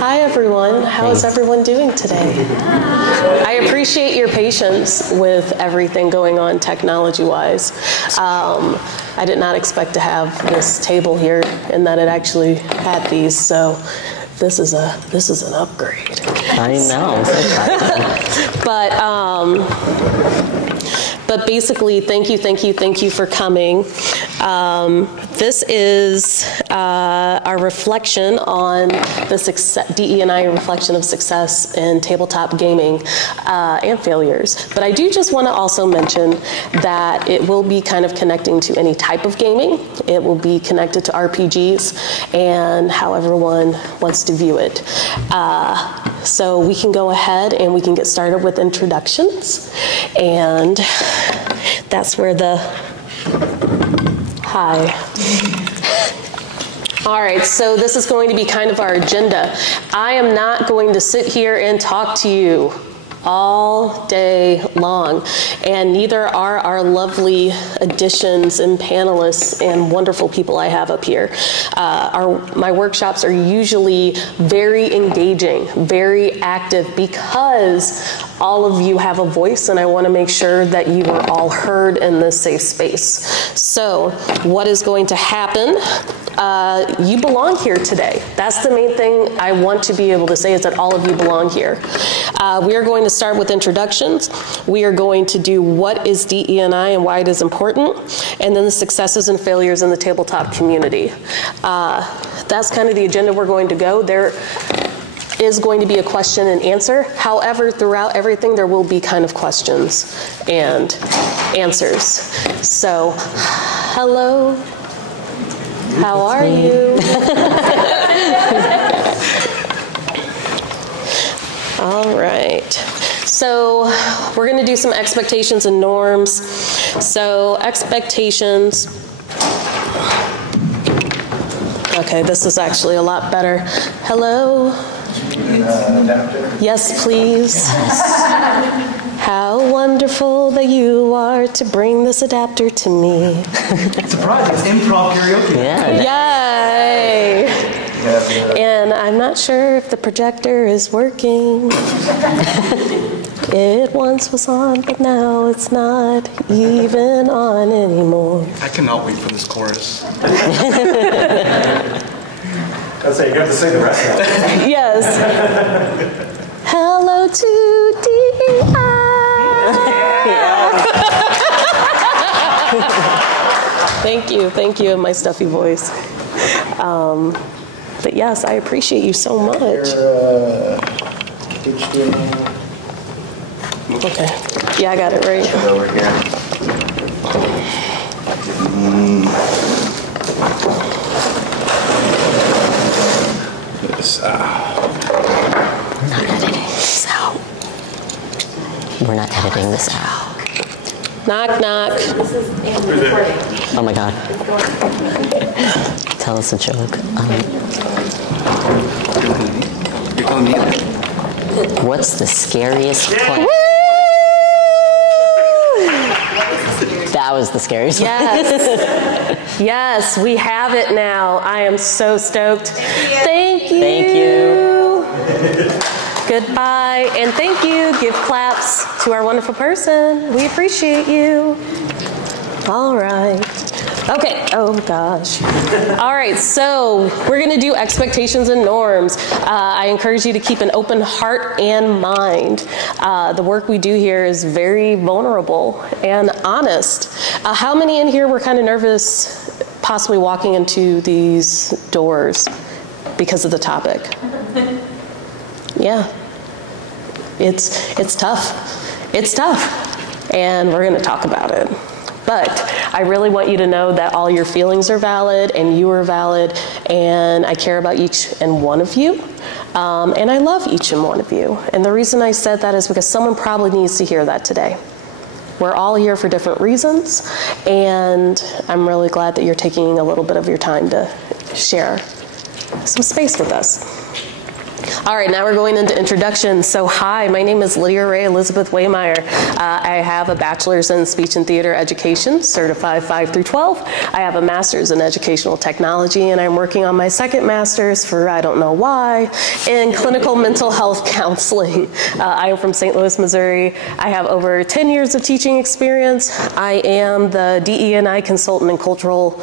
Hi everyone, how is everyone doing today? I appreciate your patience with everything going on technology-wise. I did not expect to have this table here and that it actually had these, so this is an upgrade. I know. But basically, thank you for coming. This is our reflection on the DE&I reflection of success in tabletop gaming and failures. But I do just want to also mention that it will be kind of connecting to any type of gaming. It will be connected to RPGs and how everyone wants to view it. So we can go ahead and we can get started with introductions. And that's where the hi. All right, so this is going to be kind of our agenda. I am not going to sit here and talk to you all day long, and neither are our lovely additions and panelists and wonderful people I have up here. My workshops are usually very engaging, very active, because all of you have a voice, and I want to make sure that you are all heard in this safe space. So what is going to happen? You belong here today. That's the main thing I want to be able to say, is that all of you belong here. We are going to start with introductions. We are going to do what is DE&I and why it is important, and then the successes and failures in the tabletop community. That's kind of the agenda we're going to go. There is going to be a question and answer. However, throughout everything, there will be kind of questions and answers. So, hello. How are you? All right. So we're going to do some expectations and norms. So expectations. Okay, this is actually a lot better. Hello? Yes, please. How wonderful that you are to bring this adapter to me. Surprise, it's improv karaoke. Yeah. Yay! And I'm not sure if the projector is working. It once was on, but now it's not even on anymore. I cannot wait for this chorus. I'd say you have to sing the rest of it. Yes. Hello to DEI. Thank you in my stuffy voice. But yes, I appreciate you so much. Okay, yeah, I got it right. Over here. We're not editing this out. Knock, knock. Oh my God. Tell us a joke. You're calling me that? What's the scariest place? That was the scariest. Yes. Yes, we have it now. I am so stoked. Thank you. Thank you. Goodbye, and thank you. Give claps to our wonderful person. We appreciate you. All right. Okay, oh gosh. All right, so we're gonna do expectations and norms. I encourage you to keep an open heart and mind. The work we do here is very vulnerable and honest. How many in here were kind of nervous possibly walking into these doors because of the topic? Yeah, it's tough. It's tough, and we're gonna talk about it. But I really want you to know that all your feelings are valid, and you are valid, and I care about each and one of you, and I love each and one of you. And the reason I said that is because someone probably needs to hear that today. We're all here for different reasons, and I'm really glad that you're taking a little bit of your time to share some space with us. All right, now we're going into introductions. So hi, my name is Lydia Elizabeth Wehmeyer. I have a bachelor's in speech and theater education, certified 5 through 12. I have a master's in educational technology, and I'm working on my second master's for I don't know why, in clinical mental health counseling. I am from St. Louis, Missouri. I have over 10 years of teaching experience. I am the DE&I consultant and cultural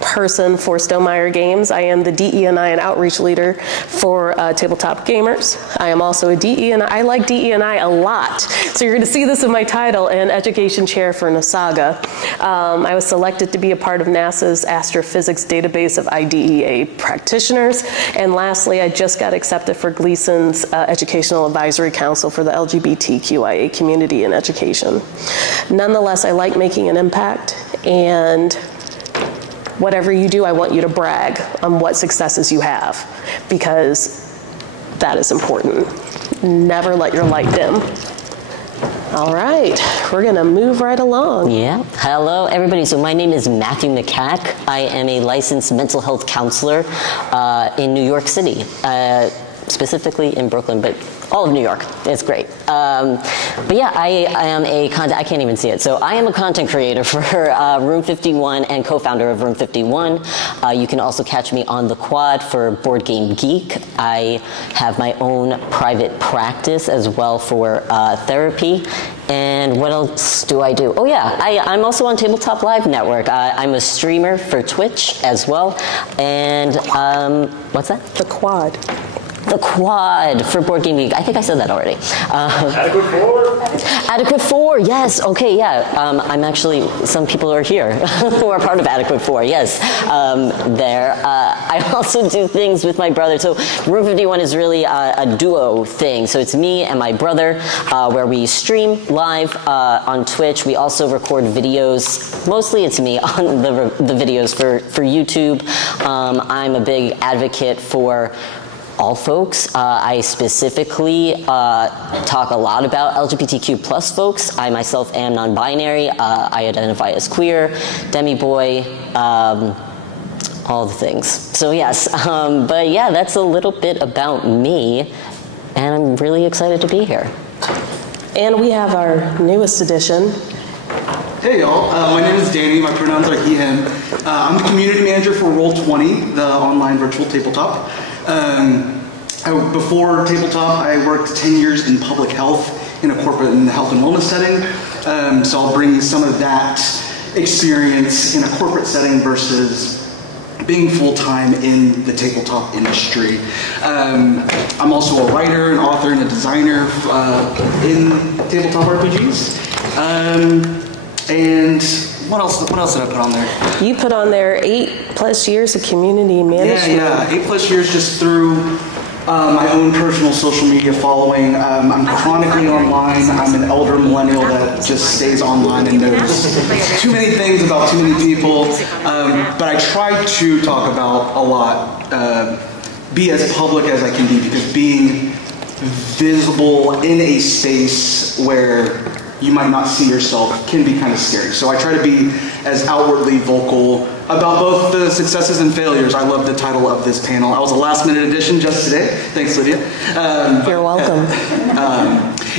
person for Stonemeyer Games. I am the DE&I and outreach leader for Tabletop Gamers. I am also a DE&I. I like DE&I a lot. So you're going to see this in my title, and education chair for NASAGA. I was selected to be a part of NASA's astrophysics database of IDEA practitioners. And lastly, I just got accepted for Gleason's Educational Advisory Council for the LGBTQIA community in education. Nonetheless, I like making an impact, and whatever you do, I want you to brag on what successes you have, because that is important. Never let your light dim. All right, we're gonna move right along. Yeah, hello everybody. So my name is Matthew Makak. I am a licensed mental health counselor in New York City, specifically in Brooklyn, but all of New York. It's great. But yeah, I am a content, I can't even see it. So I am a content creator for Room 51 and co-founder of Room 51. You can also catch me on the Quad for Board Game Geek. I have my own private practice as well for therapy. And what else do I do? Oh yeah, I'm also on Tabletop Live Network. I'm a streamer for Twitch as well. And what's that? The Quad. The Quad for Board Game Geek. I think I said that already. Adequate 4? Adequate 4, yes. Okay, yeah. I'm actually, some people are here who are part of Adequate 4, yes. There. I also do things with my brother. So Room 51 is really a duo thing. So it's me and my brother where we stream live on Twitch. We also record videos. Mostly it's me on the videos for YouTube. I'm a big advocate for all folks. I specifically talk a lot about LGBTQ plus folks. I myself am non-binary. I identify as queer, demi-boy, all the things. So yes, but yeah, that's a little bit about me, and I'm really excited to be here. And we have our newest addition. Hey y'all, my name is Danny, my pronouns are he, him. I'm the community manager for Roll20, the online virtual tabletop. Before Tabletop, I worked 10 years in public health in a corporate and health and wellness setting. So I'll bring some of that experience in a corporate setting versus being full-time in the tabletop industry. I'm also a writer, an author, and a designer in tabletop RPGs. And what else did I put on there? You put on there 8+ years of community management. Yeah, 8+ years just through my own personal social media following. I'm chronically online. I'm an elder millennial that just stays online and knows too many things about too many people. But I try to talk about a lot, be as public as I can be, because being visible in a space where you might not see yourself can be kind of scary. So I try to be as outwardly vocal about both the successes and failures. I love the title of this panel. I was a last-minute addition just today. Thanks, Lydia. You're welcome.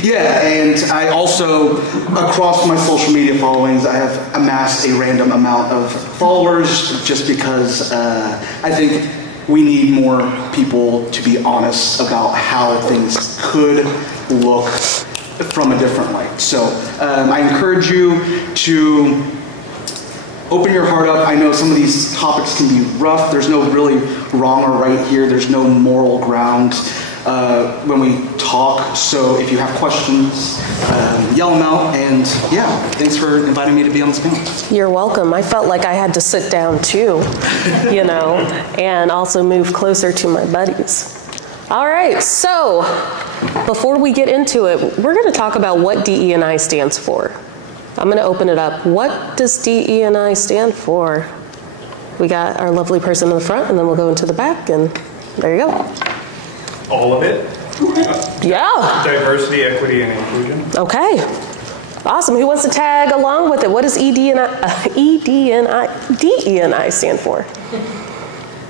Yeah, and I also, across my social media followings, I have amassed a random amount of followers just because I think we need more people to be honest about how things could look from a different light. So I encourage you to open your heart up. I know some of these topics can be rough. There's no really wrong or right here. There's no moral ground when we talk. So if you have questions, yell them out. And yeah, thanks for inviting me to be on this panel. You're welcome. I felt like I had to sit down too, you know, and also move closer to my buddies. All right, so before we get into it, we're going to talk about what DE&I stands for. I'm going to open it up. What does DE&I stand for? We got our lovely person in the front, and then we'll go into the back, and there you go. All of it? Yeah. Diversity, equity, and inclusion. Okay. Awesome. Who wants to tag along with it? What does DE&I stand for?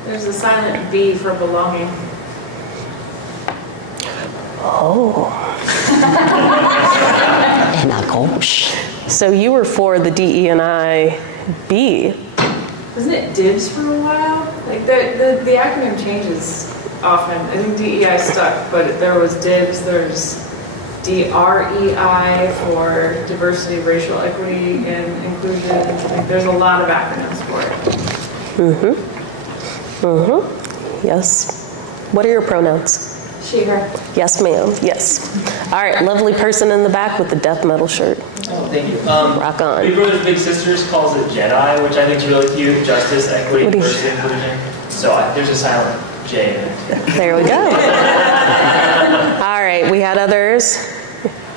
There's a silent B for belonging. Oh. And a gosh. So you were for the DE&I B. Wasn't it DIBS for a while? Like the acronym changes often. I think DEI stuck, but there was DIBS, there's DREI for diversity, racial equity, and inclusion. Like, there's a lot of acronyms for it. Yes. What are your pronouns? She, her. Yes, ma'am. Yes. All right, lovely person in the back with the death metal shirt. Oh, thank you. Rock on. Big Brothers Big Sisters calls it JEDI, which I think is really cute. Justice, equity, diversity, inclusion. So there's a silent J in it. There we go. All right, we had others.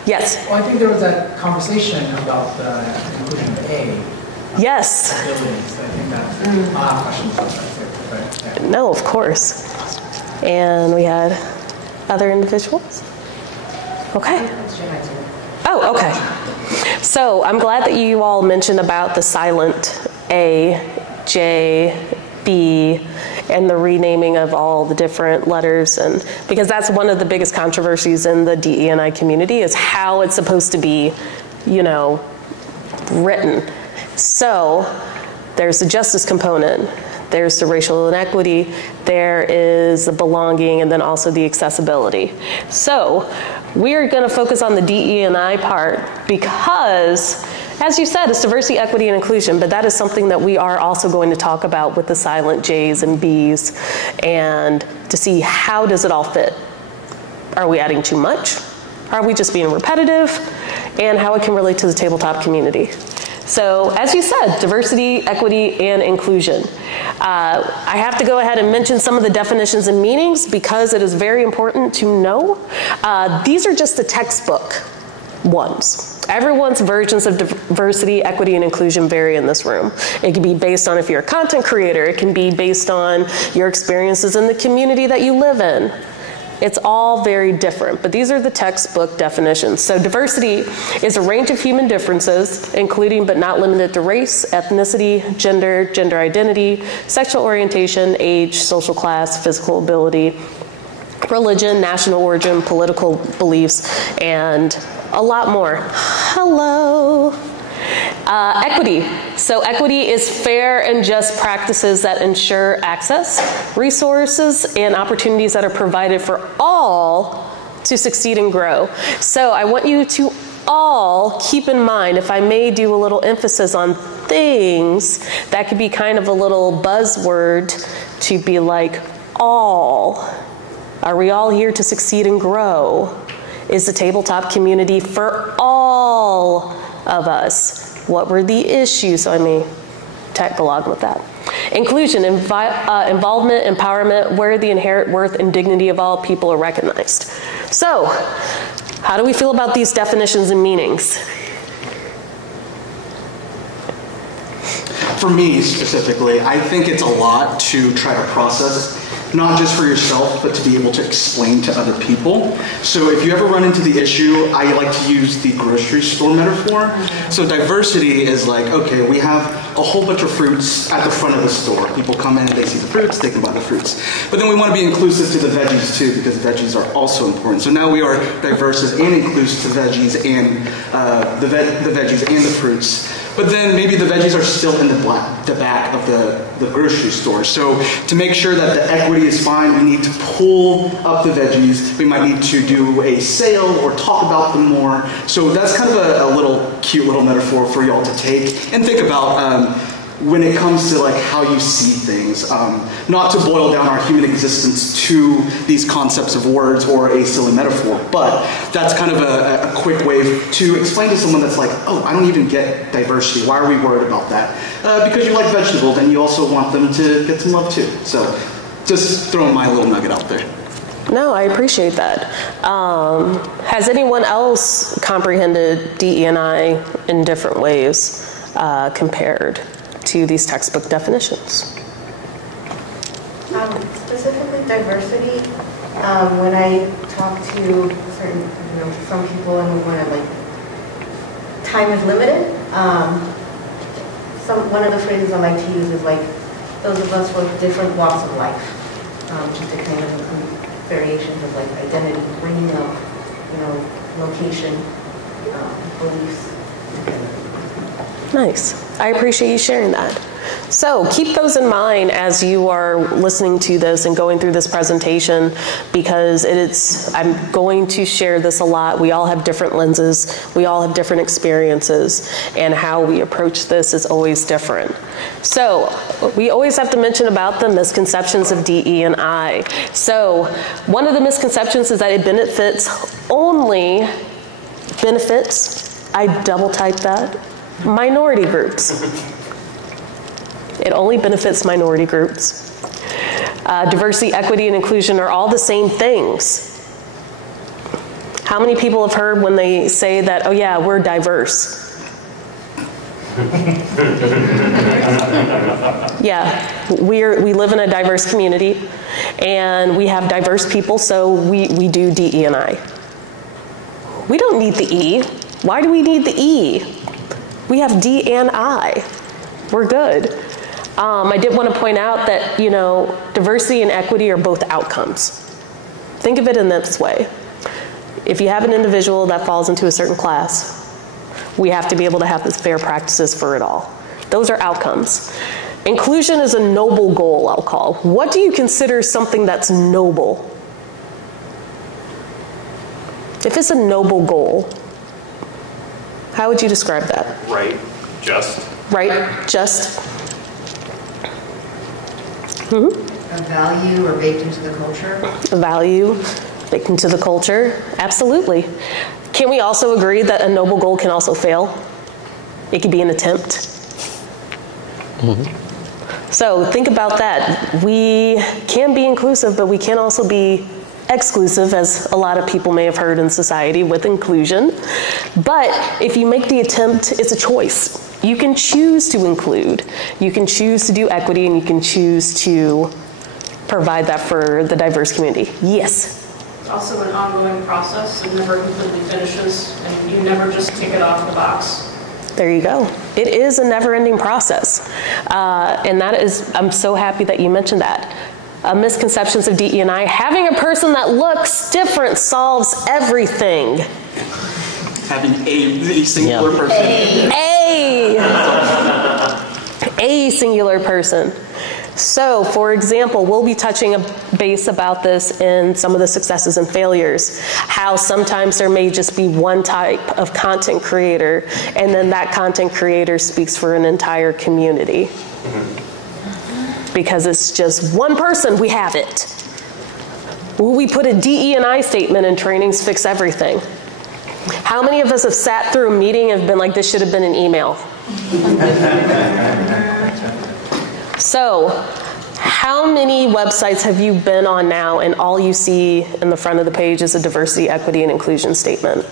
Yes. Well, I think there was that conversation about the inclusion of A. Yes. Abilities. I think that I'll have questions about that too. But, yeah. No, of course. And we had other individuals. Okay. Oh, okay. So I'm glad that you all mentioned about the silent A, J, B, and the renaming of all the different letters, and because that's one of the biggest controversies in the DE&I community is how it's supposed to be, written. So there's the justice component, there's the racial inequity, there is the belonging, and then also the accessibility. So we're going to focus on the DE&I part because, as you said, it's diversity, equity, and inclusion, but that is something that we are also going to talk about with the silent J's and B's, and to see how does it all fit. Are we adding too much? Are we just being repetitive? And how it can relate to the tabletop community. So, as you said, diversity, equity, and inclusion. I have to go ahead and mention some of the definitions and meanings because it is very important to know. These are just the textbook ones. Everyone's versions of diversity, equity, and inclusion vary in this room. It can be based on if you're a content creator. It can be based on your experiences in the community that you live in. It's all very different, but these are the textbook definitions. So diversity is a range of human differences, including but not limited to race, ethnicity, gender, gender identity, sexual orientation, age, social class, physical ability, religion, national origin, political beliefs, and a lot more. Hello. Equity. So equity is fair and just practices that ensure access, resources, and opportunities that are provided for all to succeed and grow. So I want you to all keep in mind, if I may do a little emphasis on things, that could be kind of a little buzzword to be like, all. Are we all here to succeed and grow? Is the tabletop community for all of us? What were the issues? So I may tag along with that. Inclusion, involvement, empowerment, where the inherent worth and dignity of all people are recognized. So, how do we feel about these definitions and meanings? For me specifically, I think it's a lot to try to process, not just for yourself, but to be able to explain to other people. So if you ever run into the issue, I like to use the grocery store metaphor. So diversity is like, okay, we have a whole bunch of fruits at the front of the store. People come in and they see the fruits, they can buy the fruits. But then we want to be inclusive to the veggies too, because veggies are also important. So now we are diverse and inclusive to veggies and the veggies and the fruits. But then maybe the veggies are still in the back of the grocery store. So to make sure that the equity is fine, we need to pull up the veggies. We might need to do a sale or talk about them more. So that's kind of a little cute little metaphor for y'all to take and think about when it comes to like how you see things. Not to boil down our human existence to these concepts of words or a silly metaphor, but that's kind of a quick way to explain to someone that's like, oh, I don't even get diversity. Why are we worried about that? Because you like vegetables and you also want them to get some love too. So just throwing my little nugget out there. No, I appreciate that. Has anyone else comprehended DE&I in different ways compared to these textbook definitions? Specifically diversity, when I talk to some people and when I'm like, time is limited, one of the phrases I like to use is like, those of us with different walks of life, just to kind of include variations of like identity, bringing up, location, beliefs. Nice. I appreciate you sharing that. So keep those in mind as you are listening to this and going through this presentation, because I'm going to share this a lot. We all have different lenses. We all have different experiences, and how we approach this is always different. So we always have to mention about the misconceptions of DE&I. So one of the misconceptions is that it benefits, I double type that, minority groups. It only benefits minority groups. Diversity, equity, and inclusion are all the same things. How many people have heard when they say that, oh yeah, we're diverse? Yeah, we live in a diverse community, and we have diverse people, so we do DE&I. We don't need the E. Why do we need the E? We have D and I. We're good. I did want to point out that, diversity and equity are both outcomes. Think of it in this way. If you have an individual that falls into a certain class, we have to be able to have the fair practices for it all. Those are outcomes. Inclusion is a noble goal, I'll call. What do you consider something that's noble? If it's a noble goal, how would you describe that? Right, just. Right, just. A value or baked into the culture? A value baked into the culture, absolutely. Can we also agree that a noble goal can also fail? It could be an attempt. So think about that. We can be inclusive, but we can also be exclusive, as a lot of people may have heard in society with inclusion. But if you make the attempt, it's a choice. You can choose to include, you can choose to do equity, and you can choose to provide that for the diverse community. Yes? It's also an ongoing process. It never completely finishes, and you never just tick it off the box. There you go. It is a never-ending process. And that is, I'm so happy that you mentioned that. Misconceptions of DE&I, having a person that looks different solves everything. Having a singular person. A singular person. So, for example, we'll be touching base about this in some of the successes and failures, how sometimes there may just be one type of content creator, and then that content creator speaks for an entire community. Because it's just one person, we have it. Will we put a DE&I statement in trainings fix everything? How many of us have sat through a meeting and have been like, this should have been an email? So, how many websites have you been on now and all you see in the front of the page is a diversity, equity, and inclusion statement?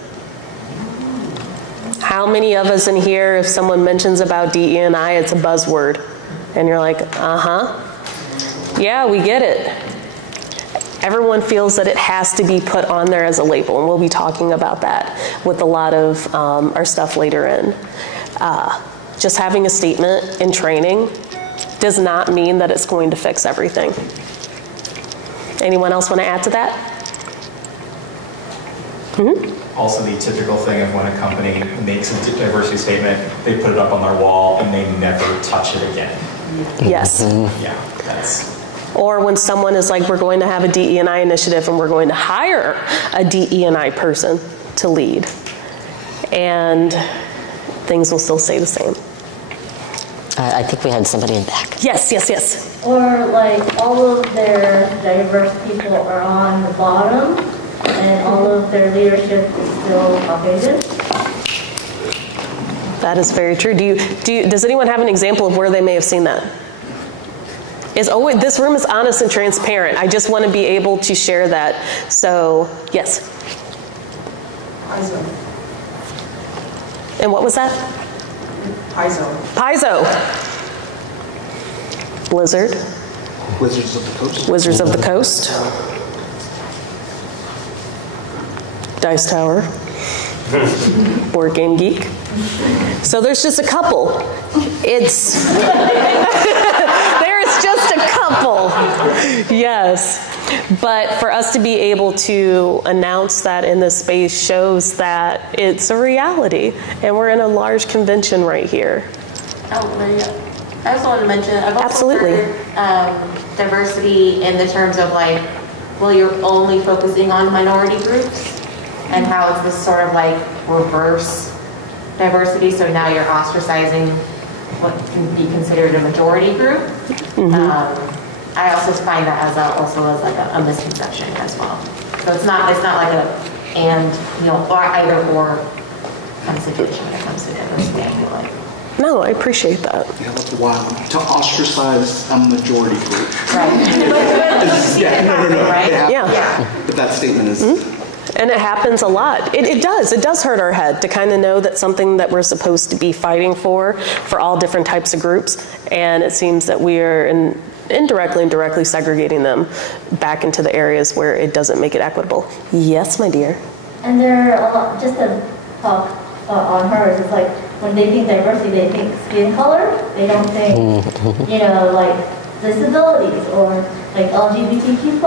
How many of us in here, if someone mentions about DE&I, it's a buzzword? And you're like, yeah, we get it. Everyone feels that it has to be put on there as a label, and we'll be talking about that with a lot of our stuff later in. Just having a statement in training does not mean that it's going to fix everything. Anyone else want to add to that? Also, the typical thing of when a company makes a diversity statement, they put it up on their wall and they never touch it again. Yes. Yeah, that's... Or when someone is like, we're going to have a DE&I initiative and we're going to hire a DE&I person to lead. And things will still stay the same. I think we had somebody in the back. Yes, yes, yes. Or like all of their diverse people are on the bottom and all of their leadership is still Caucasian. That is very true. Does anyone have an example of where they may have seen that? This room is honest and transparent. I just want to be able to share that. So, yes. Paizo. And what was that? Paizo. Blizzard. Wizards of the Coast. Wizards of the Coast. Dice Tower. Board Game Geek. So there's just a couple. There's Yes. But for us to be able to announce that in this space shows that it's a reality. And we're in a large convention right here. Oh, Lydia, I just wanted to mention, I've also Absolutely. heard diversity in the terms of like, well, you're only focusing on minority groups and how it's this sort of like reverse diversity. So now you're ostracizing what can be considered a majority group. I also find that as a misconception as well. So it's not like or either or kind of situation when it comes to diversity, I feel like. No, I appreciate that. Yeah, that's wild. To ostracize a majority group. Right. Yeah, no. Right? Yeah. But that statement is... And it happens a lot. It does hurt our head to kind of know that something that we're supposed to be fighting for all different types of groups, and it seems that we are indirectly and directly segregating them back into the areas where it doesn't make it equitable. Yes, my dear. And there are a lot, just to talk on hers, it's like when they think diversity, they think skin color. They don't think, like disabilities or like LGBTQ+,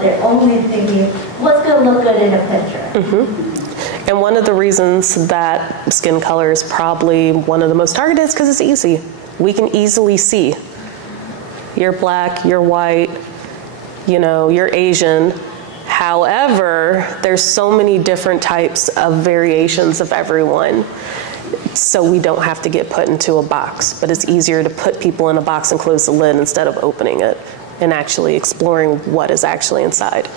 they're only thinking what's going to look good in a picture. And one of the reasons that skin color is probably one of the most targeted is because it's easy. We can easily see. You're black, you're white, you're Asian. However, there's so many different types of variations of everyone. So we don't have to get put into a box, but it's easier to put people in a box and close the lid instead of opening it and actually exploring what is actually inside.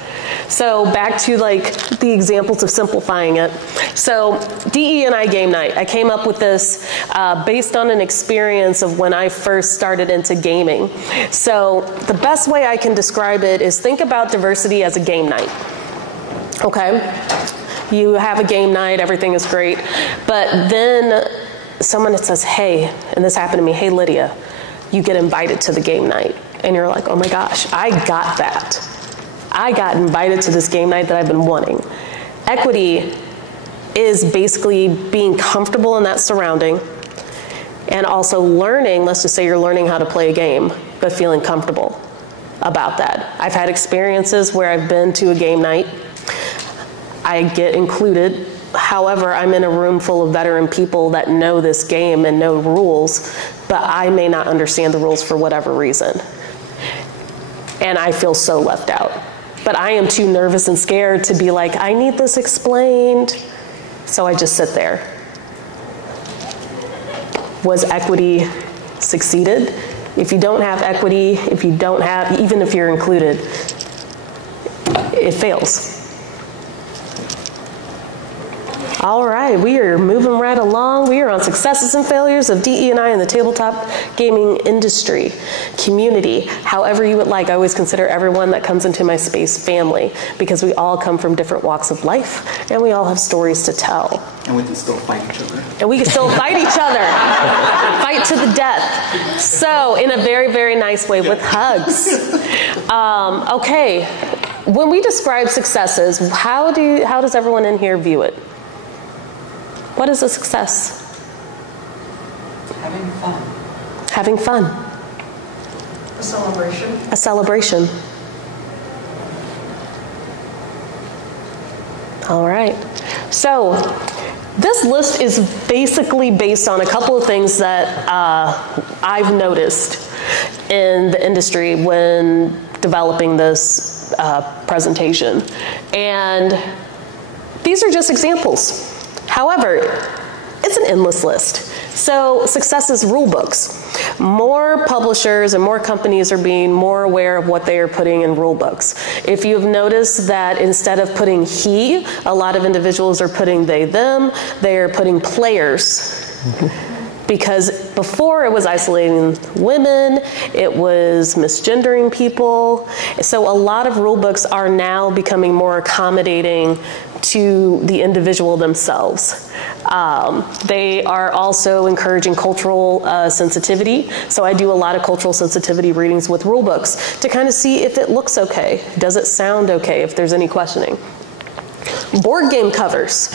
So back to like the examples of simplifying it. So DE&I game night, I came up with this based on an experience of when I first started into gaming. So the best way I can describe it is think about diversity as a game night, okay? You have a game night, everything is great, but then someone that says, hey, and this happened to me, hey Lydia, you get invited to the game night. And you're like, oh my gosh, I got that. I got invited to this game night that I've been wanting. Equity is basically being comfortable in that surrounding and also learning, let's just say you're learning how to play a game, but feeling comfortable about that. I've had experiences where I've been to a game night, I get included. However, I'm in a room full of veteran people that know this game and know rules, but I may not understand the rules for whatever reason. And I feel so left out. But I am too nervous and scared to be like, I need this explained. So I just sit there. Was equity succeeded? If you don't have equity, even if you're included, it fails. All right, we are moving right along. We are on successes and failures of DE&I in the tabletop gaming industry, community, however you would like. I always consider everyone that comes into my space family because we all come from different walks of life and we all have stories to tell. And we can still fight each other. And we can still fight each other. Fight to the death. So in a very, very nice way with hugs. Okay, when we describe successes, how does everyone in here view it? What is a success? Having fun. Having fun. A celebration. A celebration. All right. So this list is basically based on a couple of things that I've noticed in the industry when developing this presentation. And these are just examples. However, it's an endless list. So success is rule books. More publishers and more companies are being more aware of what they are putting in rule books. If you've noticed that instead of putting he, a lot of individuals are putting they, them, they are putting players. Because before it was isolating women, it was misgendering people. So a lot of rule books are now becoming more accommodating to the individual themselves. They are also encouraging cultural sensitivity. So I do a lot of cultural sensitivity readings with rule books to kind of see if it looks okay. Does it sound okay if there's any questioning? Board game covers.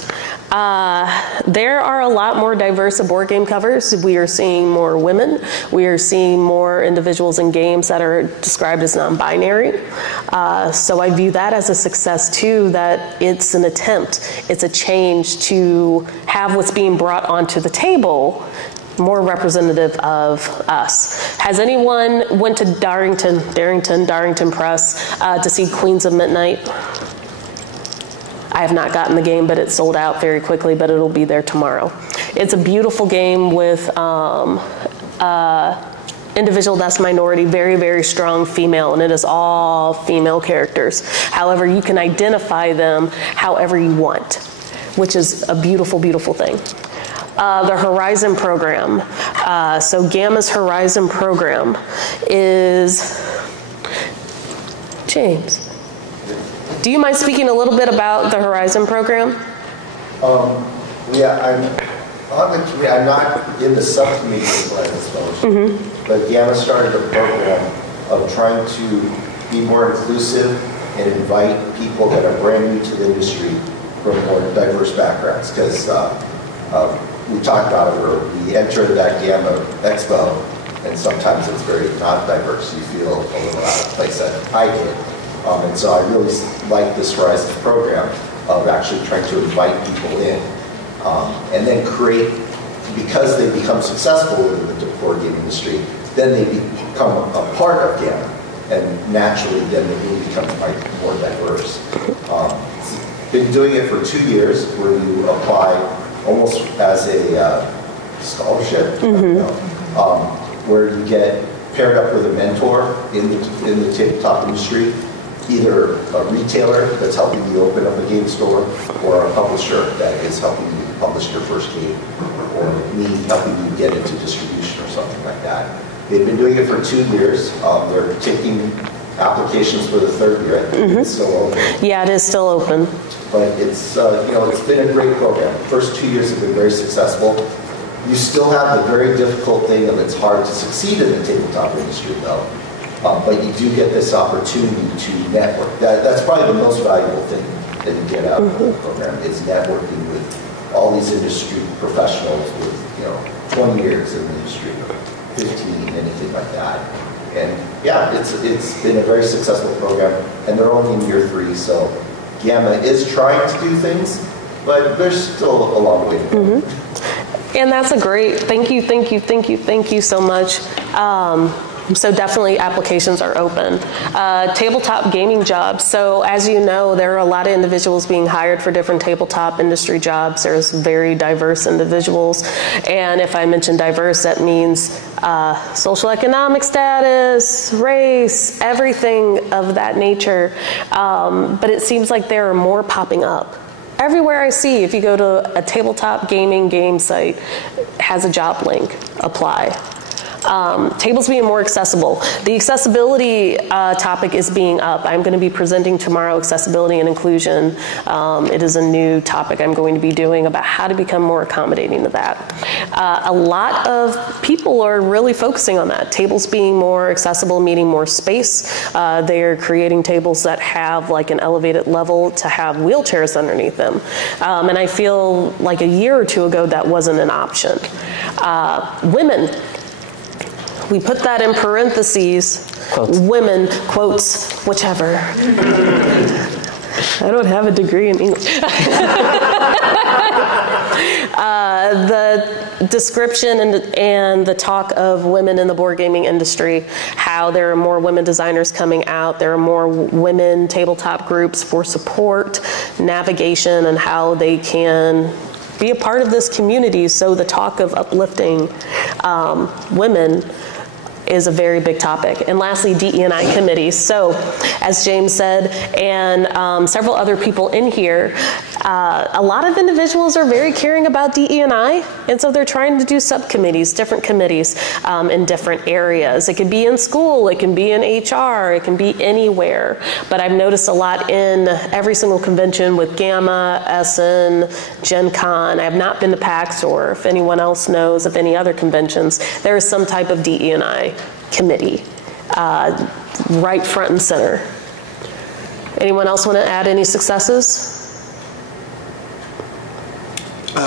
There are a lot more diverse board game covers. We are seeing more women. We are seeing more individuals in games that are described as non-binary. So I view that as a success too, that it's an attempt, it's a change to have what's being brought onto the table more representative of us. Has anyone went to Darrington Press to see Queens of Midnight? I have not gotten the game, but it sold out very quickly, but it'll be there tomorrow. It's a beautiful game with individual that's minority, very, very strong female, and it is all female characters. However, you can identify them however you want, which is a beautiful, beautiful thing. The Horizon program. So Gamma's Horizon program is, James, do you mind speaking a little bit about the Horizon program? Yeah, I'm on the committee. I'm not in the subcommittee of License Fellowship, but Gamma started a program of trying to be more inclusive and invite people that are brand new to the industry from more diverse backgrounds. Because we talked about it, where we enter that Gamma Expo, and sometimes it's very not diverse. You feel a little out of place. I did. And so I really like this Horizon program of actually trying to invite people in and then create, because they become successful in the board game industry, then they become a part of Gamma, and naturally then they really become more diverse. Been doing it for 2 years, where you apply almost as a scholarship, where you get paired up with a mentor in the tabletop industry, either a retailer that's helping you open up a game store, or a publisher that is helping you publish your first game, or me helping you get into distribution or something like that. They've been doing it for 2 years. They're taking applications for the 3rd year. I think it's still open. Yeah, it is still open. But it's it's been a great program. The first 2 years have been very successful. You still have the very difficult thing of it's hard to succeed in the tabletop industry, though. But you do get this opportunity to network. That's probably the most valuable thing that you get out of the program, is networking with all these industry professionals with 20 years in the industry, 15, anything like that. And yeah, it's been a very successful program, and they're only in year 3, so Gamma is trying to do things, but there's still a long way to go. And that's a great, thank you so much. So definitely applications are open. Tabletop gaming jobs. So as you know, there are a lot of individuals being hired for different tabletop industry jobs. There's very diverse individuals. And if I mention diverse, that means social economic status, race, everything of that nature. But it seems like there are more popping up. Everywhere I see, if you go to a tabletop gaming game site, has a job link, apply. Tables being more accessible. The accessibility topic is being up. I'm going to be presenting tomorrow, accessibility and inclusion. It is a new topic I'm going to be doing about how to become more accommodating to that. A lot of people are really focusing on that. Tables being more accessible, meaning more space. They're creating tables that have like an elevated level to have wheelchairs underneath them. And I feel like a year or 2 ago that wasn't an option. Women. We put that in parentheses, quotes. Women, quotes, whichever. I don't have a degree in English. The description and the talk of women in the board gaming industry, how there are more women designers coming out, there are more women tabletop groups for support, navigation, and how they can be a part of this community. So the talk of uplifting women is a very big topic. And lastly, DE&I committees. So, as James said, and several other people in here, a lot of individuals are very caring about DE&I, and so they're trying to do subcommittees, different committees in different areas. It can be in school, it can be in HR, it can be anywhere. But I've noticed a lot in every single convention with Gamma, Essen, Gen Con. I have not been to PAX, or if anyone else knows of any other conventions, there is some type of DE&I committee right front and center. Anyone else want to add any successes?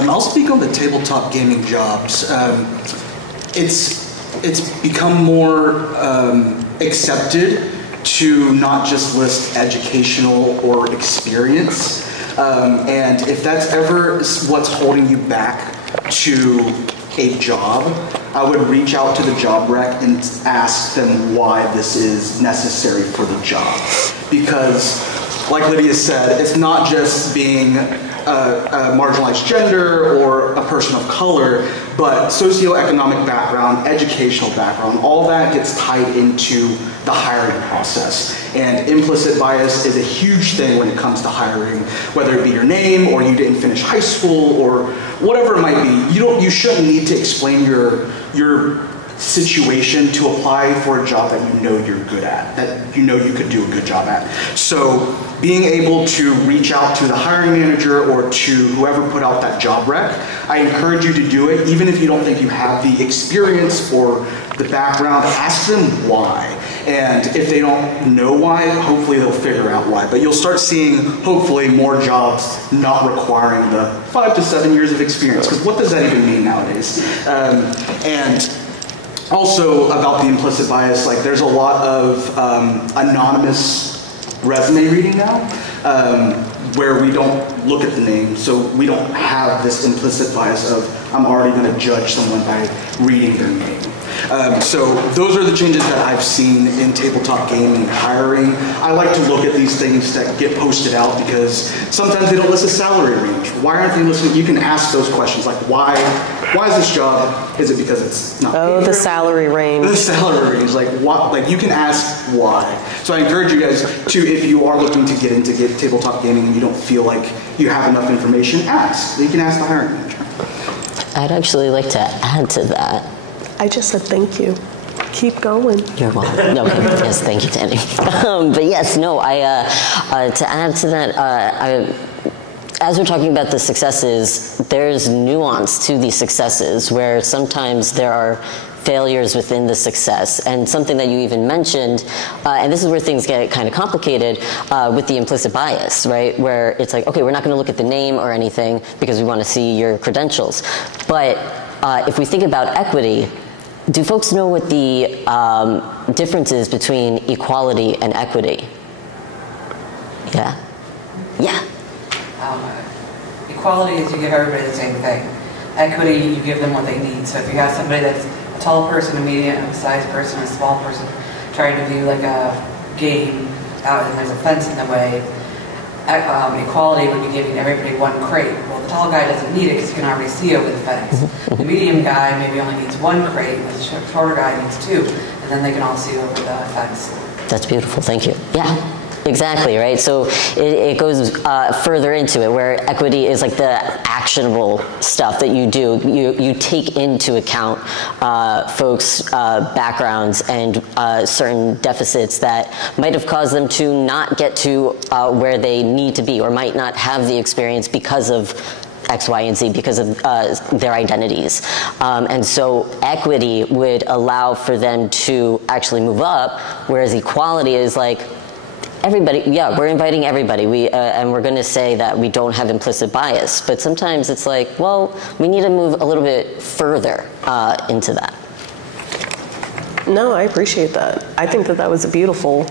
I'll speak on the tabletop gaming jobs. It's become more accepted to not just list educational or experience. And if that's ever what's holding you back to a job, I would reach out to the job rec and ask them why this is necessary for the job. Because, like Lydia said, it's not just being a marginalized gender or a person of color, but socioeconomic background, educational background, all that gets tied into the hiring process. And implicit bias is a huge thing when it comes to hiring, whether it be your name or you didn't finish high school or whatever it might be. You shouldn't need to explain your situation to apply for a job that you know you're good at, that you know you could do a good job at. So being able to reach out to the hiring manager or to whoever put out that job rec, I encourage you to do it, even if you don't think you have the experience or the background. Ask them why. And if they don't know why, hopefully they'll figure out why. But you'll start seeing, hopefully, more jobs not requiring the 5 to 7 years of experience, because what does that even mean nowadays? And also about the implicit bias, like there's a lot of anonymous resume reading now, where we don't look at the name, so we don't have this implicit bias of I'm already going to judge someone by reading their name. So those are the changes that I've seen in tabletop gaming hiring. I like to look at these things that get posted out because sometimes they don't list a salary range. Why aren't they listing? You can ask those questions like why is this job? Is it because it's not? Oh, the salary range. The salary range, like what? Like you can ask why. So I encourage you guys to, if you are looking to get into tabletop gaming and you don't feel like you have enough information, ask. You can ask the hiring manager. I'd actually like to add to that. I just said thank you. Keep going. You're welcome. No, yes, thank you, Tanny. But yes, no, to add to that, as we're talking about the successes, there's nuance to these successes where sometimes there are failures within the success. And something that you even mentioned, and this is where things get kind of complicated with the implicit bias, right? Where it's like, okay, we're not going to look at the name or anything because we want to see your credentials. But if we think about equity, do folks know what the difference is between equality and equity? Yeah. Yeah. Equality is you give everybody the same thing. Equity, you give them what they need. So if you have somebody that's a tall person, a medium-sized person, a small person, trying to do like a game out and there's a fence in the way, equality would be giving everybody one crate. Well, the tall guy doesn't need it because he can already see over the fence. The medium guy maybe only needs one crate, and the shorter guy needs two, and then they can all see over the fence. That's beautiful. Thank you. Yeah. Exactly, right? So it goes further into it, where equity is like the actionable stuff that you do. You take into account folks' backgrounds and certain deficits that might have caused them to not get to where they need to be, or might not have the experience because of X, Y, and Z, because of their identities. And so equity would allow for them to actually move up, whereas equality is like, everybody, yeah, we're inviting everybody. And we're going to say that we don't have implicit bias. But sometimes it's like, well, we need to move a little bit further into that. No, I appreciate that. I think that was a beautiful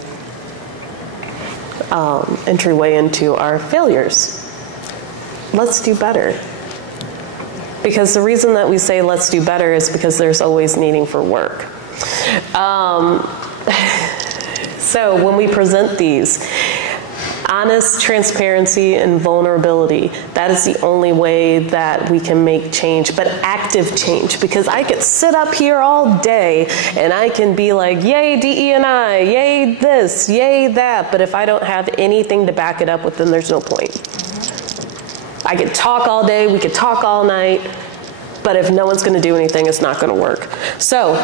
entryway into our failures. Let's do better. Because the reason that we say let's do better is because there's always needing for work. So when we present these, honest transparency and vulnerability, that is the only way that we can make change, but active change. Because I could sit up here all day and I can be like, yay DE&I, yay this, yay that, but if I don't have anything to back it up with, then there's no point. I could talk all day, we could talk all night, but if no one's going to do anything, it's not going to work. So,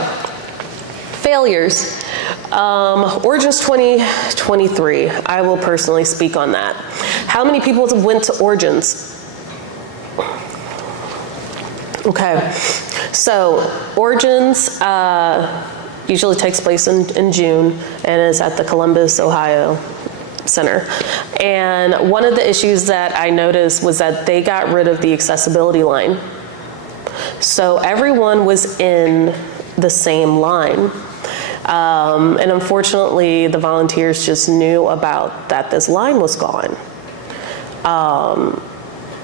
failures. Origins 2023, I will personally speak on that. How many people went to Origins? Okay, so Origins usually takes place in June and is at the Columbus, Ohio Center. And one of the issues that I noticed was that they got rid of the accessibility line. So everyone was in the same line. And unfortunately, the volunteers just knew about that this line was gone.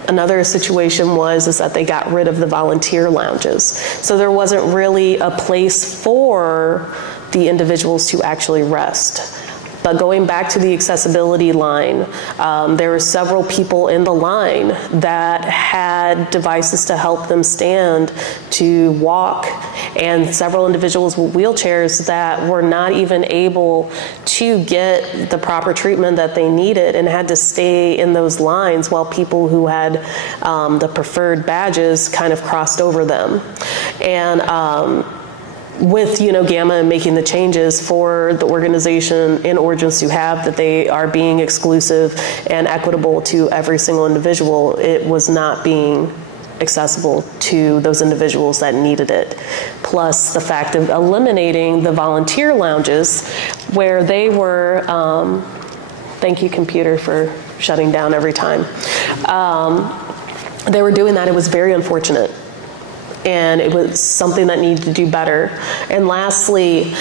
Another situation is that they got rid of the volunteer lounges. So there wasn't really a place for the individuals to actually rest. But going back to the accessibility line, there were several people in the line that had devices to help them stand, to walk, and several individuals with wheelchairs that were not even able to get the proper treatment that they needed and had to stay in those lines while people who had the preferred badges kind of crossed over them. And with Gamma making the changes for the organization in Origins to have that they are being exclusive and equitable to every single individual, it was not being accessible to those individuals that needed it. Plus the fact of eliminating the volunteer lounges where they were, thank you computer for shutting down every time. They were doing that. It was very unfortunate. And it was something that needed to do better. And lastly,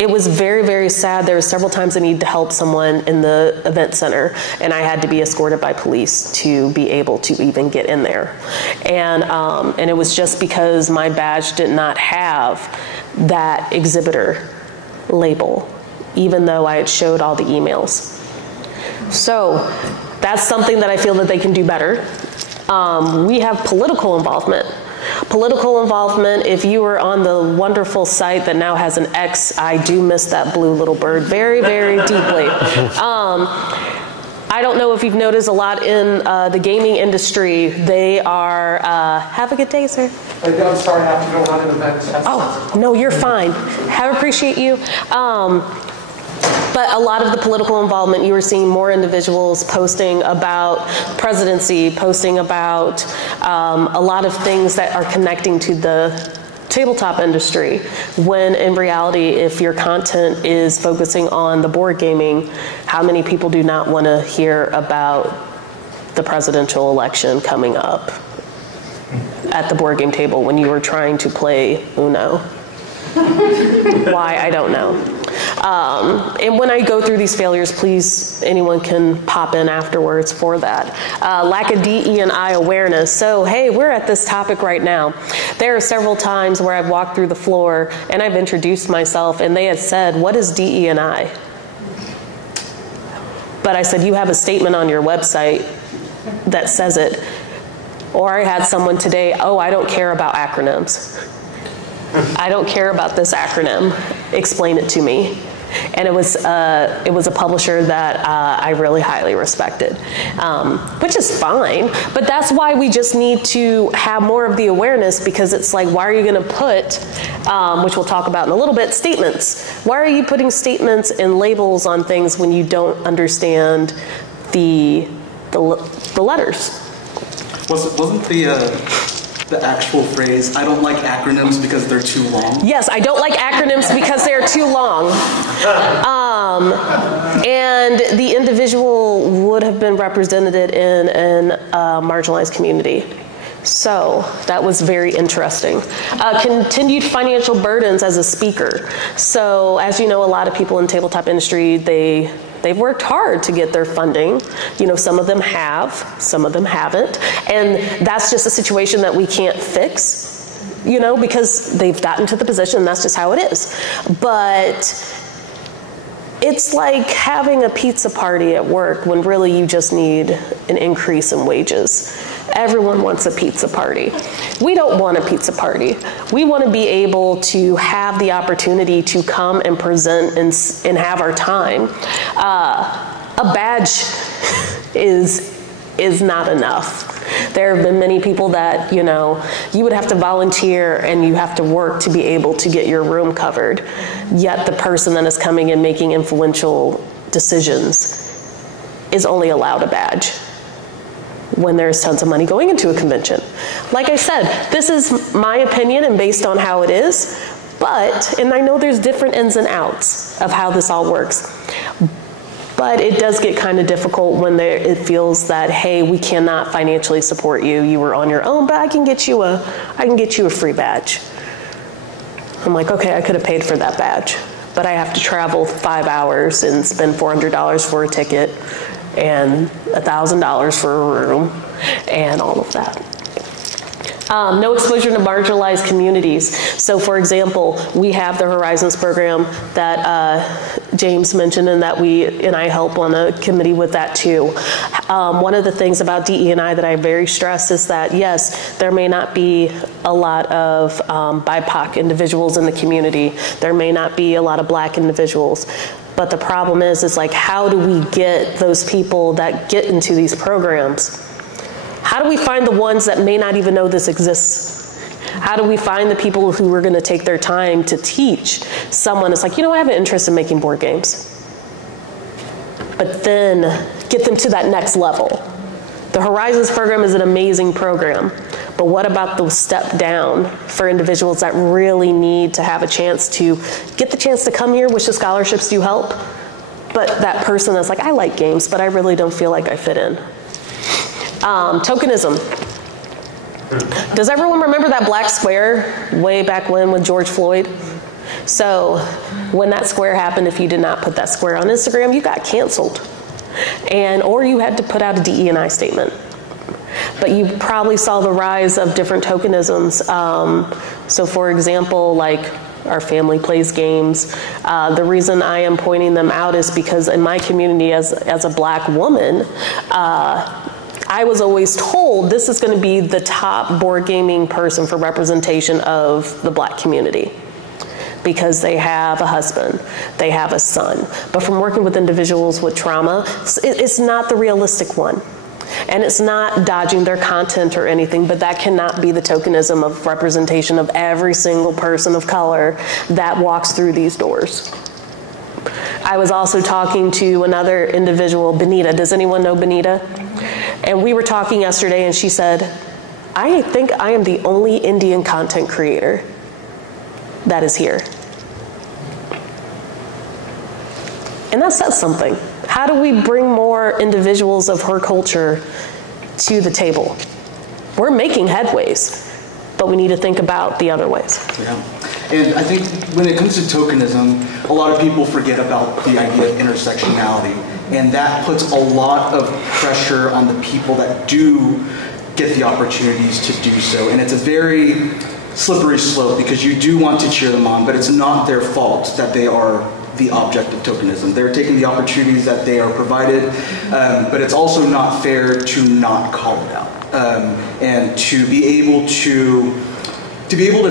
it was very, very sad. There were several times I needed to help someone in the event center, and I had to be escorted by police to be able to even get in there. And it was just because my badge did not have that exhibitor label, even though I had showed all the emails. So that's something that I feel that they can do better. We have political involvement. Political involvement, if you were on the wonderful site that now has an X, I do miss that blue little bird very, very deeply. I don't know if you've noticed a lot in the gaming industry. They are, have a good day, sir. I'm sorry, I have to go on an event. Oh, no, you're fine. I appreciate you. But a lot of the political involvement, you were seeing more individuals posting about presidency, posting about a lot of things that are connecting to the tabletop industry, when in reality, if your content is focusing on the board gaming, how many people do not want to hear about the presidential election coming up at the board game table when you were trying to play Uno? Why, I don't know. And when I go through these failures, please, anyone can pop in afterwards for that. Lack of DE&I awareness. So, hey, we're at this topic right now. There are several times where I've walked through the floor and I've introduced myself and they had said, what is DE&I? But I said, you have a statement on your website that says it. Or I had someone today, oh, I don't care about acronyms. I don't care about this acronym. Explain it to me. And it was a publisher that I really highly respected, which is fine. But that's why we just need to have more of the awareness, because it's like, why are you going to put, which we'll talk about in a little bit, statements? Why are you putting statements and labels on things when you don't understand the letters? Wasn't the actual phrase, I don't like acronyms because they're too long? Yes, I don't like acronyms because they're too long. And the individual would have been represented in a marginalized community. So that was very interesting. Continued financial burdens as a speaker. So as you know, a lot of people in the tabletop industry, they've worked hard to get their funding. You know, some of them have, some of them haven't. And that's just a situation that we can't fix, you know, because they've gotten to the position, that's just how it is. But it's like having a pizza party at work when really you just need an increase in wages. Everyone wants a pizza party. We don't want a pizza party. We want to be able to have the opportunity to come and present and have our time. A badge is not enough. There have been many people that, you know, you would have to volunteer and you have to work to be able to get your room covered. Yet the person that is coming and making influential decisions is only allowed a badge when there's tons of money going into a convention. Like I said, this is my opinion and based on how it is, and I know there's different ins and outs of how this all works, But it does get kind of difficult when it feels that, hey, we cannot financially support you. You were on your own, but I can get you a free badge. I'm like, okay, I could have paid for that badge, but I have to travel 5 hours and spend $400 for a ticket and $1,000 for a room and all of that. No exposure to marginalized communities. So for example, we have the Horizons program that James mentioned, and that I help on a committee with that too. One of the things about DE&I that I very stress is that yes, there may not be a lot of BIPOC individuals in the community. There may not be a lot of Black individuals. But the problem is like, how do we get those people that get into these programs? How do we find the ones that may not even know this exists? How do we find the people who are going to take their time to teach someone that's like, I have an interest in making board games, but then get them to that next level? The Horizons program is an amazing program, but what about the step down for individuals that really need to have a chance to get the chance to come here, which the scholarships do help, but that person that's like, I like games, but I really don't feel like I fit in. Tokenism. Does everyone remember that black square way back when with George Floyd? So when that square happened, if you did not put that square on Instagram, you got canceled. Or you had to put out a DE&I statement. But you probably saw the rise of different tokenisms. So for example, like our family plays games. The reason I am pointing them out is because in my community as a Black woman, I was always told this is going to be the top board gaming person for representation of the Black community because they have a husband, they have a son. But from working with individuals with trauma, it's not the realistic one. And it's not dodging their content or anything, but that cannot be the tokenism of representation of every single person of color that walks through these doors. I was also talking to another individual, Benita. Does anyone know Benita? And we were talking yesterday, and she said, I think I am the only Indian content creator that is here. And that says something. How do we bring more individuals of her culture to the table? We're making headways, but we need to think about the other ways. Yeah. And I think when it comes to tokenism, a lot of people forget about the idea of intersectionality. And that puts a lot of pressure on the people that do get the opportunities to do so. And it's a very slippery slope because you do want to cheer them on, but it's not their fault that they are the object of tokenism. They're taking the opportunities that they are provided, but it's also not fair to not call it out. And to be able to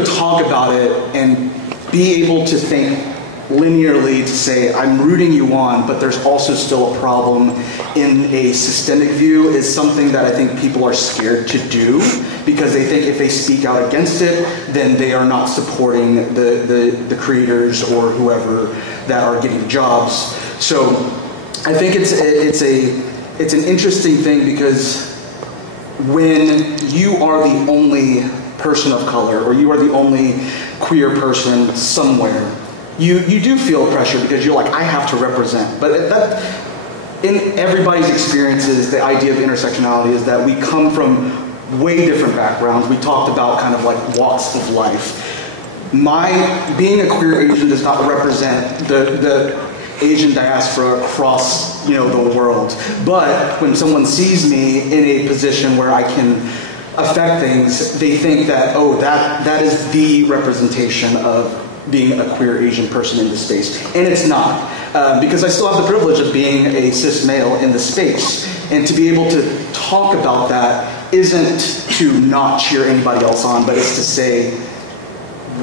talk about it and be able to think linearly to say, I'm rooting you on, but there's also still a problem in a systemic view is something that I think people are scared to do because they think if they speak out against it, then they are not supporting the creators or whoever that are getting jobs. So I think it's an interesting thing because when you are the only person of color or you are the only queer person somewhere, you do feel pressure because you're like, I have to represent. But that, in everybody's experiences, the idea of intersectionality is that we come from way different backgrounds. We talked about kind of like walks of life. Being a queer Asian does not represent the Asian diaspora across the world. But when someone sees me in a position where I can affect things, they think that, oh, that is the representation of being a queer Asian person in the space. And it's not. Because I still have the privilege of being a cis male in the space. And to be able to talk about that isn't to not cheer anybody else on, but it's to say,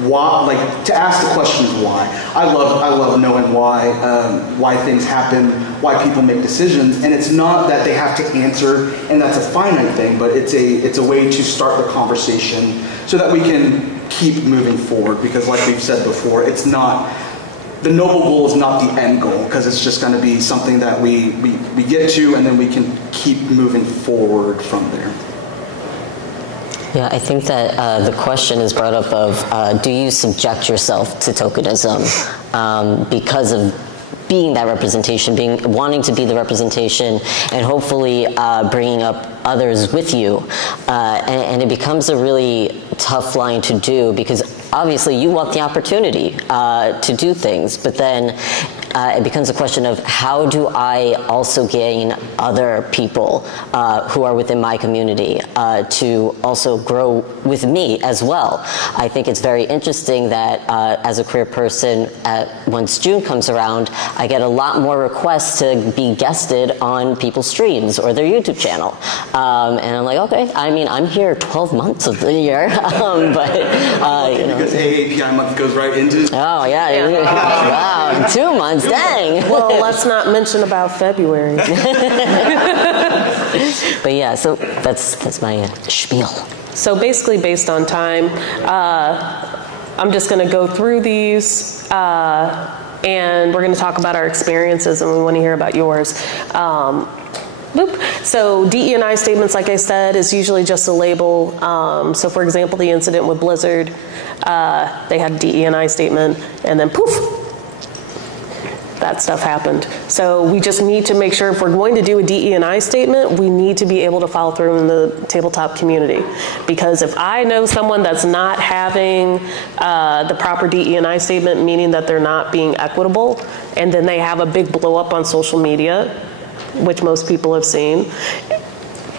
why, like to ask the questions why. I love knowing why things happen, why people make decisions, and it's not that they have to answer, and that's a finite thing, but it's a way to start the conversation so that we can keep moving forward. Because like we've said before, it's not the noble goal is not the end goal, because it's just going to be something that we get to, and then we can keep moving forward from there. Yeah, I think that the question is brought up of, do you subject yourself to tokenism because of being that representation, wanting to be the representation, and hopefully bringing up others with you. And it becomes a really tough line to do, because obviously you want the opportunity to do things, but then it becomes a question of how do I also gain other people who are within my community to also grow with me as well. I think it's very interesting that as a queer person, once June comes around, I get a lot more requests to be guested on people's streams or their YouTube channel. And I'm like, okay, I mean, I'm here 12 months of the year, but, you know. Because AAPI month goes right into. Oh, yeah. Wow, 2 months, dang. Well, let's not mention about February. But yeah, so that's my spiel. So basically, based on time, I'm just going to go through these, and we're going to talk about our experiences, and we want to hear about yours. So DE&I statements, like I said, is usually just a label. So for example, the incident with Blizzard, they had a DE&I statement, and then poof, that stuff happened. So we just need to make sure if we're going to do a DE&I statement, we need to be able to follow through in the tabletop community. Because if I know someone that's not having the proper DE&I statement, meaning that they're not being equitable, and then they have a big blow up on social media, which most people have seen,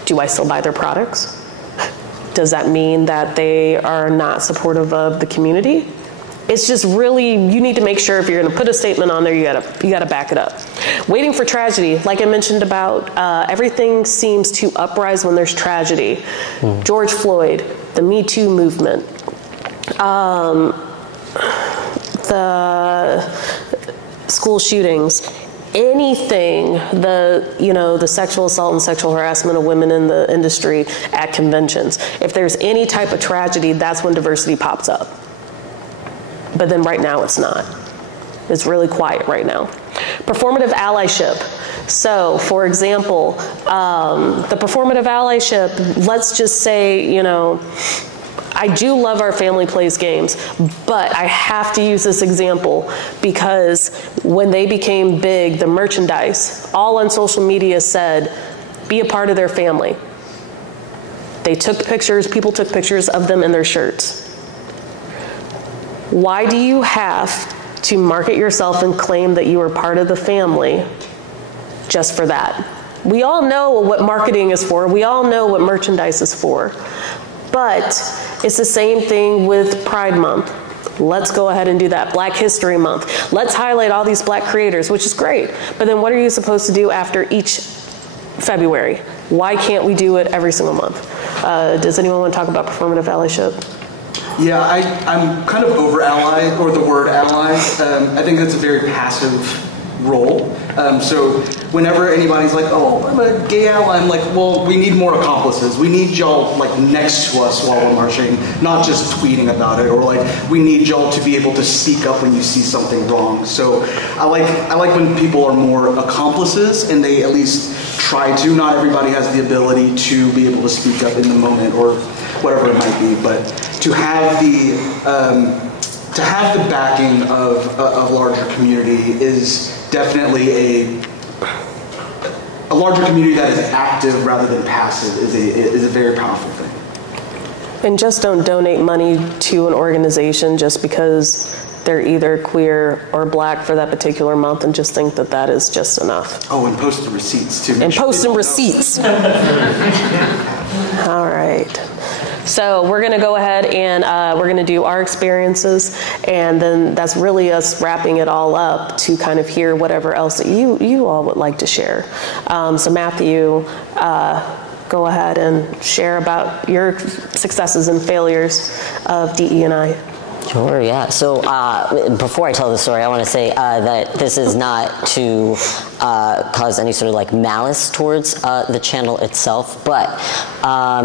do I still buy their products? Does that mean that they are not supportive of the community? It's just really, you need to make sure if you're going to put a statement on there, you gotta back it up. Waiting for tragedy, like I mentioned about everything seems to uprise when there's tragedy. George Floyd, the Me Too movement, the school shootings, anything, the sexual assault and sexual harassment of women in the industry at conventions. If there's any type of tragedy, that's when diversity pops up. But then right now it's not. It's really quiet right now. Performative allyship. So, for example, the performative allyship, let's just say, I do love our family plays games, but I have to use this example because when they became big, the merchandise, all on social media said, be a part of their family. They took pictures, people took pictures of them in their shirts. Why do you have to market yourself and claim that you are part of the family just for that? We all know what marketing is for. We all know what merchandise is for. But it's the same thing with Pride Month. Let's go ahead and do that. Black History Month. Let's highlight all these black creators, which is great. But then what are you supposed to do after each February? Why can't we do it every single month? Does anyone want to talk about performative allyship? Yeah, I'm kind of over ally, or the word ally. I think that's a very passive role. So whenever anybody's like, oh, I'm a gay ally, I'm like, well, we need more accomplices. We need y'all like next to us while we're marching, not just tweeting about it, or like we need y'all to be able to speak up when you see something wrong. So I like when people are more accomplices and they at least try to. Not everybody has the ability to be able to speak up in the moment or whatever it might be, but to have the backing of a larger community is definitely a larger community that is active rather than passive is a very powerful thing. And just don't donate money to an organization just because they're either queer or black for that particular month and just think that that is just enough. Oh, and post the receipts too. And post some receipts. All right. So we're going to go ahead and we're going to do our experiences, and then that's really us wrapping it all up to kind of hear whatever else that you all would like to share. So Matthew, go ahead and share about your successes and failures of DE&I. Sure, yeah. So before I tell the story, I want to say that this is not to cause any sort of like malice towards the channel itself, but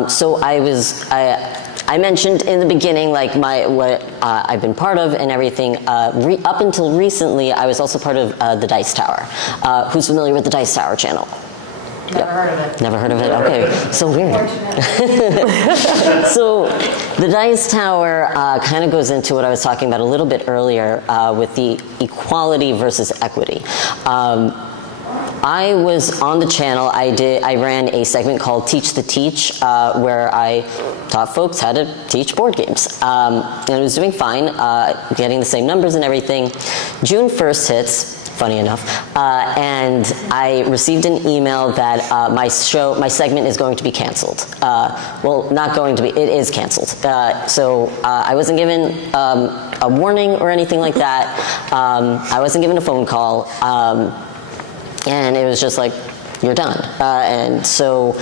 so I mentioned in the beginning like what I've been part of and everything. Up until recently, I was also part of the Dice Tower. Who's familiar with the Dice Tower channel? Never heard of it. Never heard of it? Okay, so weird. So The Dice Tower kind of goes into what I was talking about a little bit earlier with the equality versus equity. I was on the channel. I ran a segment called Teach the Teach, where I taught folks how to teach board games. And it was doing fine, getting the same numbers and everything. June 1st hits, funny enough, and I received an email that my segment is going to be canceled. Well, not going to be, it is canceled. So I wasn't given a warning or anything like that. I wasn't given a phone call. And it was just like, you're done. And so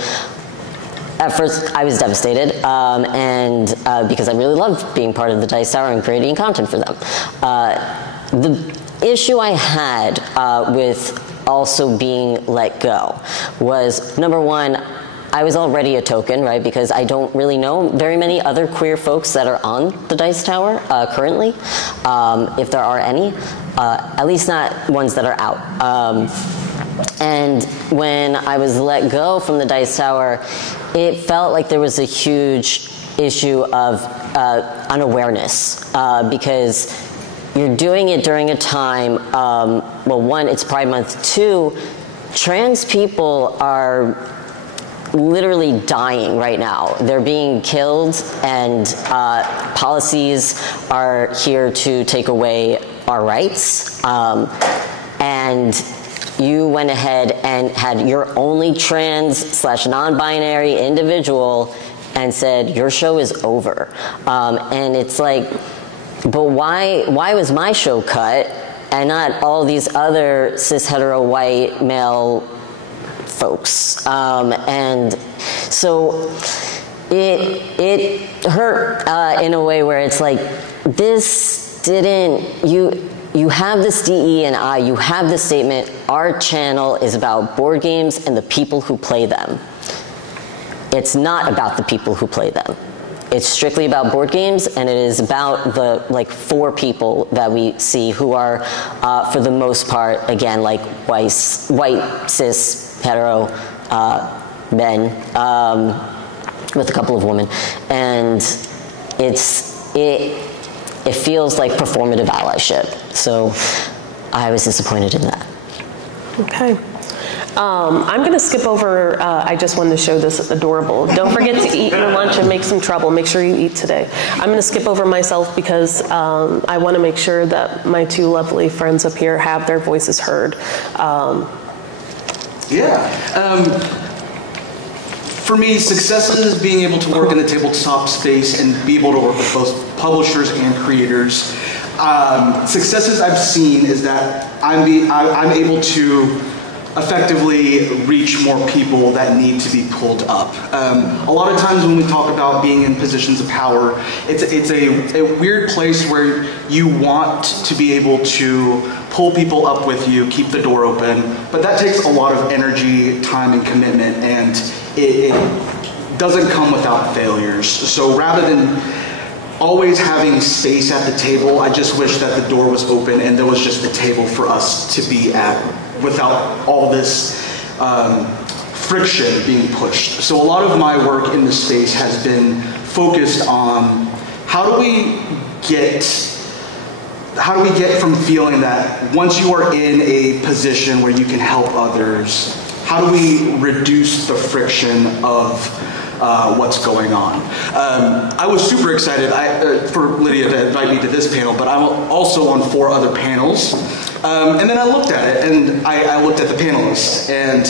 at first I was devastated, and because I really loved being part of the Dice Tower and creating content for them. The issue I had with also being let go was, number one, I was already a token, right? Because I don't really know very many other queer folks that are on the Dice Tower currently, if there are any, at least not ones that are out. And when I was let go from the Dice Tower, it felt like there was a huge issue of unawareness, because you're doing it during a time, well, one, it's Pride Month, two, trans people are literally dying right now. They're being killed, and policies are here to take away our rights. And you went ahead and had your only trans/non-binary individual and said, your show is over. And it's like, but why was my show cut and not all these other cis hetero white male folks? And so it hurt in a way where it's like, this didn't, you have this DE&I, you have this statement, our channel is about board games and the people who play them. It's not about the people who play them. It's strictly about board games, and it is about the, like, 4 people that we see who are, for the most part, again, like white cis, hetero men, with a couple of women. And it feels like performative allyship. So I was disappointed in that. Okay. I'm going to skip over, I just wanted to show this adorable. Don't forget to eat your lunch and make some trouble. Make sure you eat today. I'm going to skip over myself because I want to make sure that my 2 lovely friends up here have their voices heard. For me, success is being able to work in the tabletop space and be able to work with both publishers and creators. Successes I've seen is that I'm able to effectively reach more people that need to be pulled up. A lot of times when we talk about being in positions of power, it's a weird place where you want to be able to pull people up with you, keep the door open, but that takes a lot of energy, time, and commitment, and it doesn't come without failures. So rather than always having space at the table, I just wish that the door was open and there was just a table for us to be at without all this friction being pushed. So a lot of my work in this space has been focused on how do we get from feeling that once you are in a position where you can help others, how do we reduce the friction of what's going on? I was super excited for Lydia to invite me to this panel, but I'm also on 4 other panels. And then I looked at it, and I looked at the panelists, and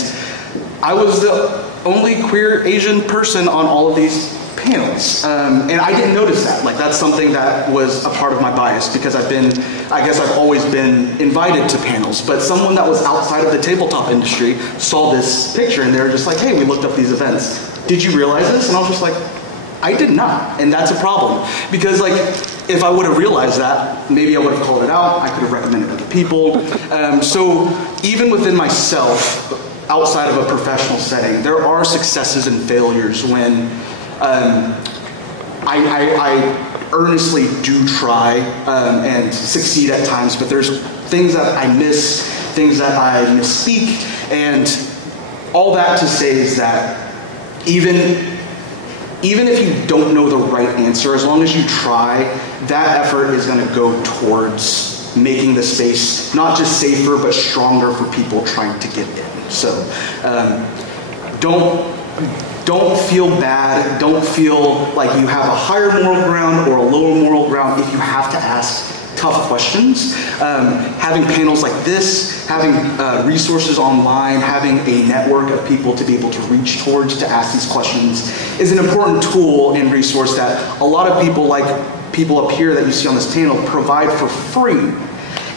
I was the only queer Asian person on all of these panels. And I didn't notice that. Like, that's something that was a part of my bias, because I guess I've always been invited to panels, but someone that was outside of the tabletop industry saw this picture, and they were just like, hey, we looked up these events. Did you realize this? And I was just like, I did not, and that's a problem. Because, like, if I would have realized that, maybe I would have called it out, I could have recommended other people. So even within myself, outside of a professional setting, there are successes and failures when I earnestly do try and succeed at times, but there's things that I miss, things that I misspeak, and all that to say is that even even if you don't know the right answer, as long as you try, that effort is going to go towards making the space not just safer, but stronger for people trying to get in. So don't feel bad. Don't feel like you have a higher moral ground or a lower moral ground if you have to ask tough questions. Having panels like this, having resources online, having a network of people to be able to reach towards to ask these questions is an important tool and resource that a lot of people, like people up here that you see on this panel, provide for free.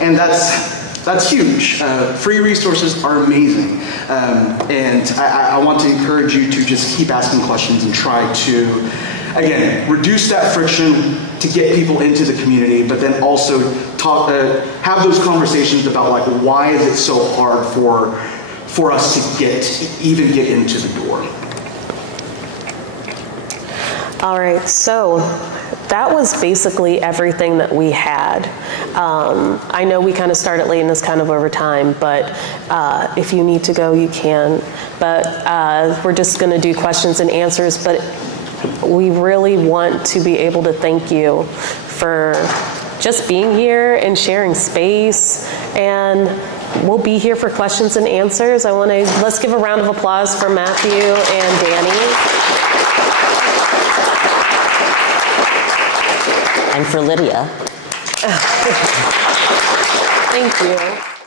And that's huge. Free resources are amazing. And I want to encourage you to just keep asking questions and try to, again, reduce that friction to get people into the community, but then also have those conversations about like, why is it so hard for us to even get into the door? All right, so that was basically everything that we had. I know we kind of started late and it's kind of over time, but if you need to go, you can. But we're just going to do questions and answers, but we really want to be able to thank you for just being here and sharing space, and we'll be here for questions and answers. Let's give a round of applause for Matthew and Danny. And for Lydia. Thank you.